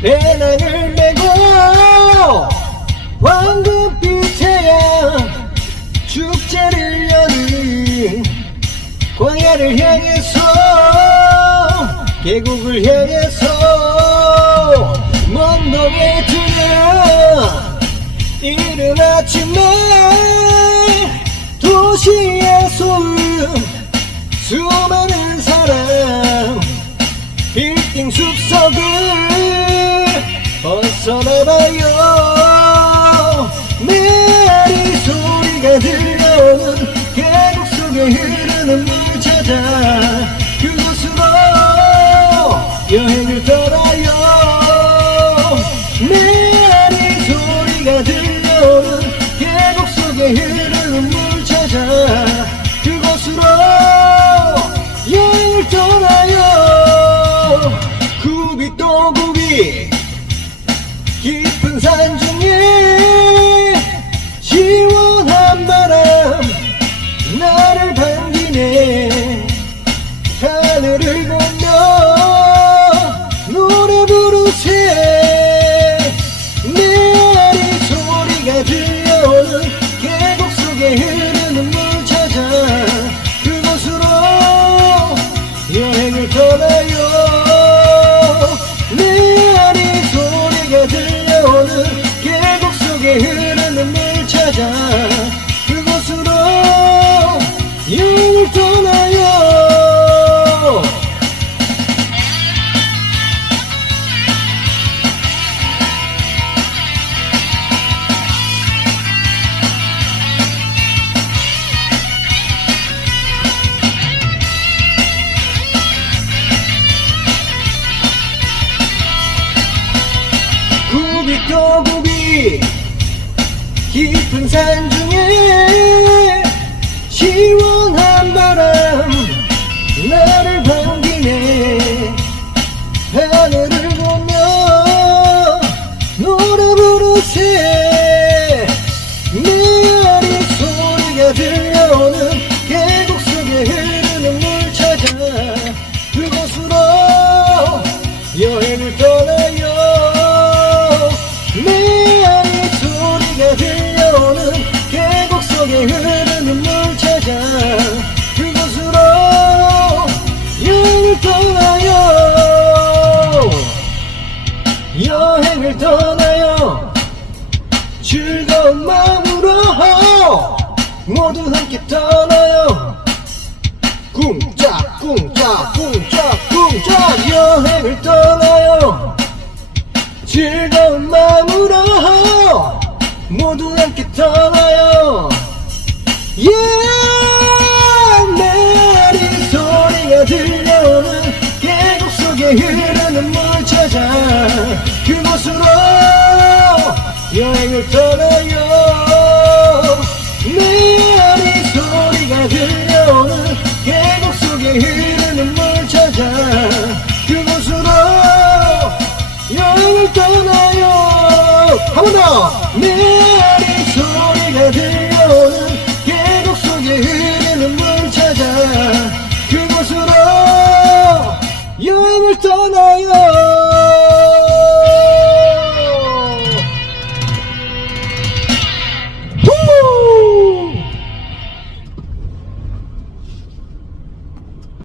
배낭을 메고 황금빛에야 축제를 여는 광야를 향해서 계곡을 향해서 먼 동에 두는 이른 아침에 도시의 소음 수많은 여행을 떠나요. 메아리 소리가 들려오는 계곡 속에 여행을 떠나요. 굽이 또 굽이 깊은 산 중에 시원한 바람 나를 반기네. 하늘을 보며 노래 부르세. 메아리 소리가 들려오는 계곡 속에 흐르는 물 찾아 그곳으로 여행 여행을 떠나요. 즐거운 마음으로 모두 함께 떠나요. 쿵짝 쿵짝 쿵짝 쿵짝 여행을 떠나요. 즐거운 마음으로 모두 함께 떠나요. 예 메아리 소리가 들려오는 계곡 속에 흐르는 여행을 떠나요. 메아리 소리가 들려오는 계곡 속에 흐르는 물 찾아 그곳으로 여행을 떠나요. 한 번 더. 메아리 소리가 들려오는 계곡 속에 흐르는 물 찾아 그곳으로 여행을 떠나요